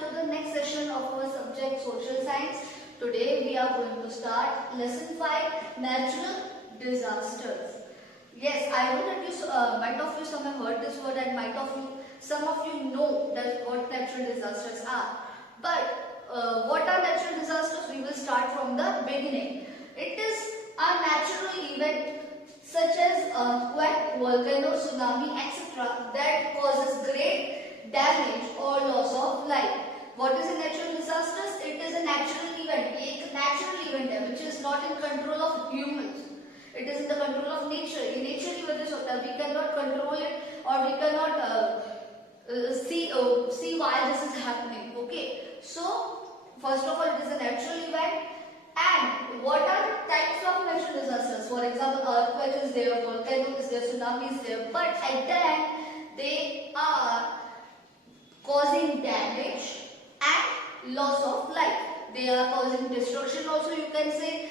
to the next session of our subject Social Science. Today we are going to start lesson 5, Natural Disasters. Yes, I know that might of you some have heard this word and some of you know that what natural disasters are. But what are natural disasters? We will start from the beginning. It is a natural event such as earthquake, volcano, tsunami, etc. that causes great damage or loss of life. What is a natural disasters? It is a natural event, एक natural event है which is not in control of humans. It is in the control of nature. ये nature की वजह से होता है. We cannot control it or we cannot see why this is happening. Okay. So first of all, it is a natural event. And what are the types of natural disasters? For example, earthquake is there, volcano is there, tsunami is there. But at the end, they are causing damage and loss of life. They are causing destruction also, you can say.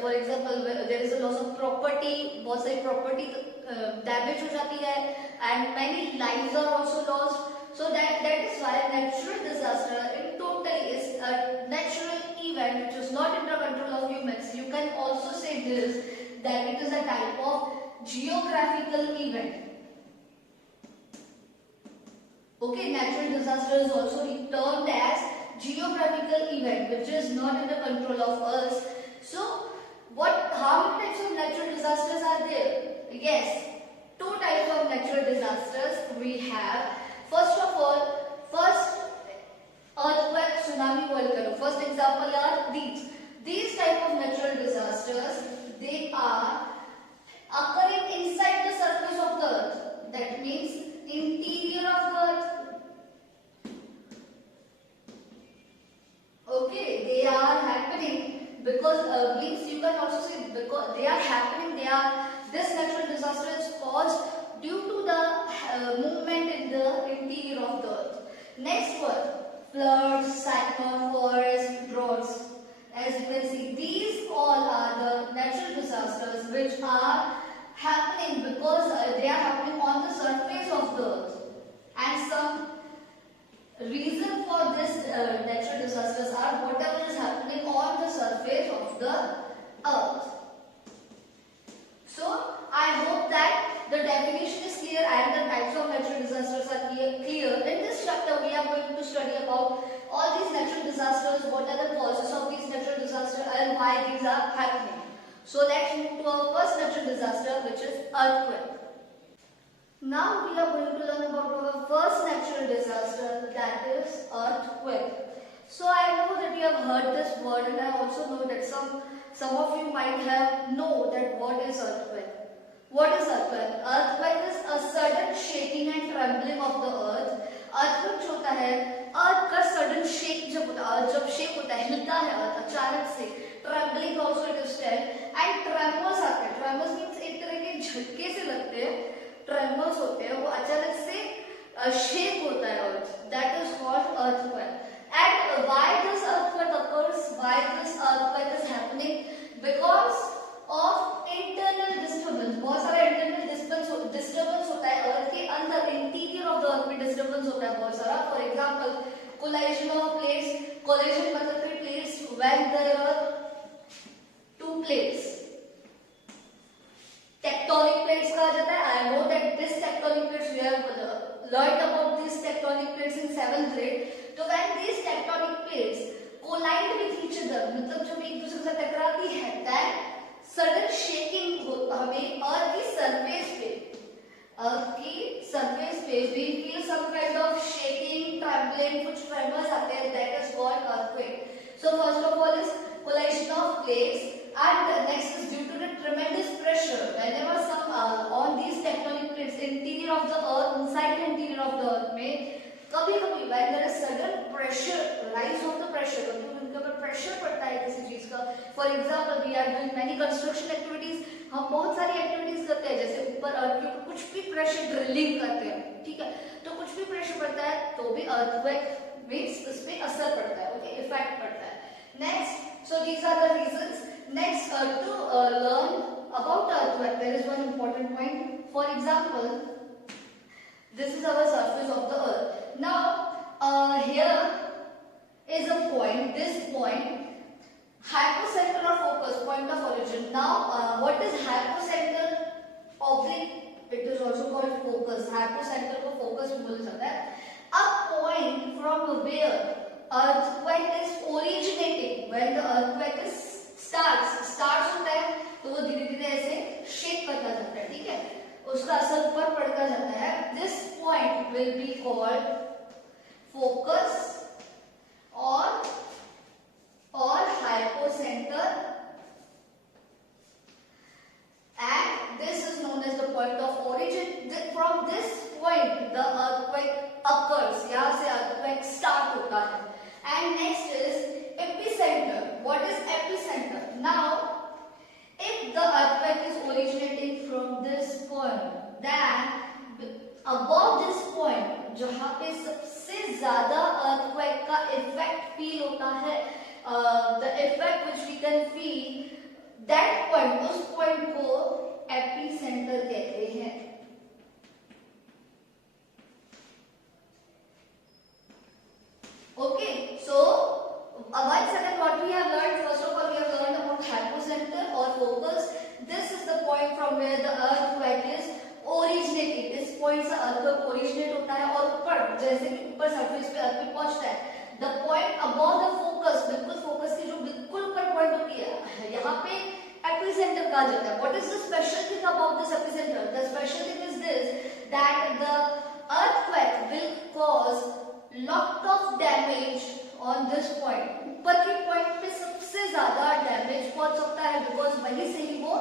For example, there is a loss of property, बहुत सारी property damage हो जाती है, and many lives are also lost. So that is why natural disaster in total is a natural event which is not under control of humans. You can also say this, that it is a type of geographical event. Okay, natural disaster is also termed as geographical event which is not under control of us. So, how many types of natural disasters are there? Yes, two types of natural disasters we have. First of all, earthquake, tsunami, volcano. First example are these. These type of natural disasters, they are occurring inside the surface of the earth. That means interior of the earth. Okay, they are happening because means you can also say because they are happening. This natural disaster is caused due to the movement in the interior of the earth. Next one, floods, cyclone, forest, droughts. As you can see, these all are the natural disasters which are happening because they are happening on the surface of the earth. And some reason for this natural disasters are whatever is happening on the surface of the earth. So, I hope that the definition is clear and the types of natural disasters are clear. In this chapter, we are going to study about all these natural disasters, what are the causes of these natural disasters and why these are happening. So, let's move to our first natural disaster, which is earthquake. Now, we are going to learn about our first natural disaster, that is earthquake. So, I know that you have heard this word and I also know that some of you might have know that what is earthquake. What is earthquake? Earthquake is a sudden shaking and trembling of the earth. Earthquake जो होता है, earth का sudden shake जब होता है, जब shake होता है, हिलता है earth अचानक से. Trembling also it is said. And tremors आते हैं. Tremors means एक तरह के झटके से लगते हैं. Tremors होते हैं, वो अचानक से shake होता है earth. That is called earthquake. And why this earthquake occurs? Why this earthquake is happening? Because of internal disturbance. बहुत सारा internal disturbance होता है earth के अंदर, interior of the earth में disturbance होता है बहुत सारा. For example, collision of plates. Collision मतलब कि plates when there are two plates. Tectonic plates कहा जाता है. I know that this tectonic plates we have learned about these tectonic plates in 7th grade. So when these tectonic plates collide with each other, मतलब जब एक दूसरे के साथ टकराती है, then sudden shaking हमें अर्थ की सरफेस पे we feel some kind of shaking, trembling, कुछ tremors आते हैं. That is called earthquake. So first of all is collision of plates. And next is due to the tremendous pressure. Whenever some on these tectonic plates, interior of the earth, inside the interior of the earth में कभी-कभी when there is sudden pressure, rise of the pressure, कभी उनके ऊपर pressure पड़ता है किसी चीज का. For example, we are doing many construction activities. हम बहुत सारी activities करते हैं, जैसे ऊपर earth के ऊपर कुछ भी pressure drilling करते हैं, ठीक है? तो कुछ भी pressure पड़ता है, तो भी earthquake means उस पे असर पड़ता है, okay? Effect पड़ता है. Next, so these are the reasons. Next, to learn about earthquake, there is one important point. For example, this is our surface of the earth. Now, here is a point, this point, hypocenter or focus, point of origin. Now, what is hypocenter oblique? It is also called focus. Hypocenter को focus बोला जाता है. A point from where earthquake is originating, when the earthquake is starts होता है तो वो धीरे धीरे ऐसे शेक करता जाता है, ठीक है, उसका असर ऊपर पड़ता जाता है. This point will be called focus or hypocenter, and this is known as the point of origin. From this point the earthquake occurs. यहाँ से earthquake start होता है. And next is epicenter. What is epicenter? Now, if the earthquake is originating from this point, then above this point, जहाँ पे सबसे ज़्यादा earthquake का effect feel होता है, the effect which we can feel, that point, उस point को epicenter कहते हैं. Okay, so once again, what we have learned, first of all, we have learned about hypocenter or focus. This is the point from where the earthquake is originating. इस point से earthquake originate होता है और ऊपर, जैसे कि ऊपर surface पे earthquake पहुंचता है. The point above the focus, बिल्कुल focus की जो बिल्कुल ऊपर point होती है, यहाँ पे epicenter कहा जाता है. What is the special thing about this epicenter? The special thing is this, that the earthquake will cause lot of damage on this point. ऊपर के point पे सबसे ज़्यादा damage पहुंच सकता है, because वहीं से ही वो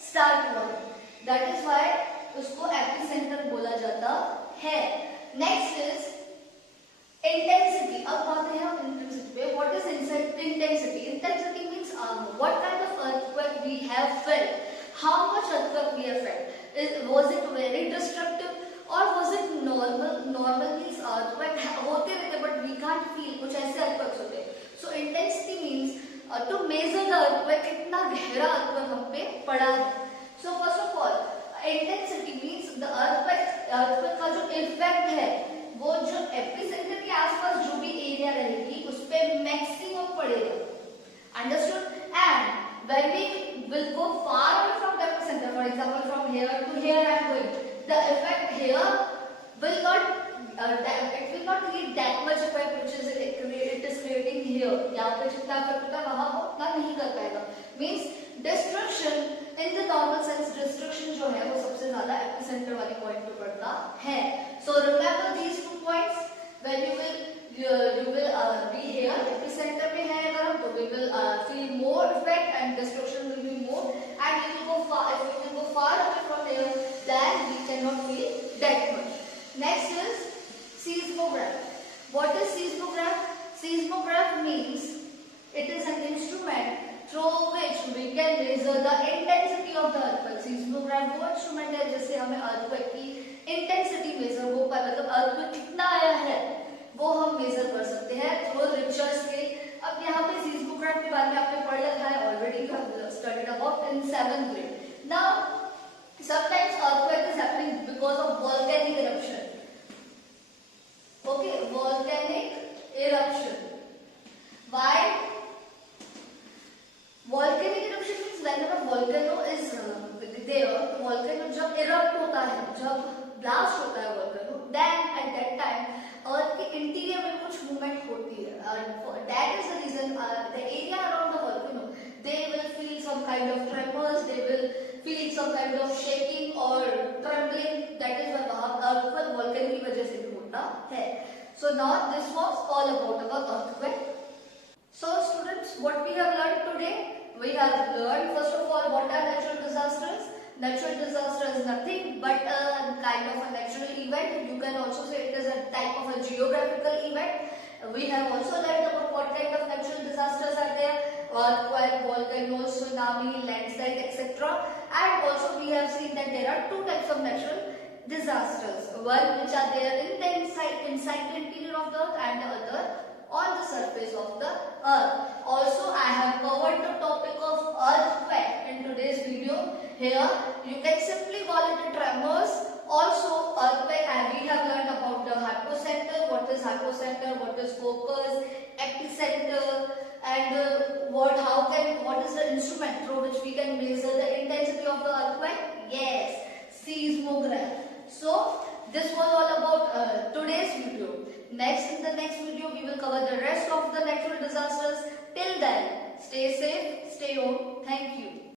start हुआ है. That is why उसको epicenter बोला जाता है. Next is intensity. अब आते हैं हम intensity पे. What is intensity? Intensity means what kind of earthquake we have felt. How much earthquake we have felt. Was it very destructive or was it normal? Normal means earthquake होते रहते but we can't feel. कुछ ऐसे earthquakes होते हैं. So intensity means to measure the earthquake, कितना गहरा earthquake हम पे पड़ा है. So first of all, intensity means the earthquake का जो effect है, वो जो epicenter के आसपास जो भी area रहेगी, उस पे maximum पड़ेगा. Understood? And when we will go far away from the epicenter, for example from here to here I am going, the effect here will not it will not create that much effect which is it is creating here. यहाँ पे जितना effect होता है वहाँ वो उतना नहीं कर पाएगा. Means destruction in the normal sense, destruction जो है वो सबसे ज़्यादा epicenter वाली point पे पड़ता है. So remember these 2 points. When you will be here, epicenter में है अगर हम, तो we will feel more effect and destruction will be more. And if you go far away from here, then we cannot feel that much. Next is seismograph. What is seismograph? Seismograph means it is an instrument through which we can measure the intensity of the earthquake. Seismograph वो instrument है जिससे हमें earthquake की intensity measure हो पाए, मतलब earthquake कितना आया है वो हम measure कर सकते हैं through Richter scale. अब यहाँ पे seismograph के बारे में आपने पढ़ रखा है already, you have studied about in 7th grade. Now sometimes earthquake is happening because of volcanic eruption. Okay, volcanic eruption. Why? Volcanic eruption means whenever volcano is there, volcano जब erupt होता है, जब blast होता है volcano, then at that time earth के interior में कुछ movement होती है. That is the reason the area around the volcano, they will feel some kind of tremors, they will feel some kind of shaking or trembling. That is why वहाँ earthquake volcano की वजह से भी होता है. So now this was all about earthquake. So students, what we have learned today? We have learned first of all what are natural disasters. Natural disaster is nothing but a kind of a natural event. You can also say it is a type of a geographical event. We have also learned about what kind of natural disasters are there: earthquake, volcanoes, tsunami, landslide, etc. And also we have seen that there are 2 types of natural disasters. One which are there inside the interior of the earth, and the other on the surface of the earth. Also, I have covered the topic of earthquake in today's video. Here, you can simply call it a tremors. Also, earthquake, and we have learned about the hypocenter. What is is hypocenter, what is focus, epicenter, and what is the instrument through which we can measure the intensity of the earthquake? Yes, seismograph. So this was all about today's video. In the next video, we will cover the rest of the natural disasters. Till then, stay safe, stay home. Thank you.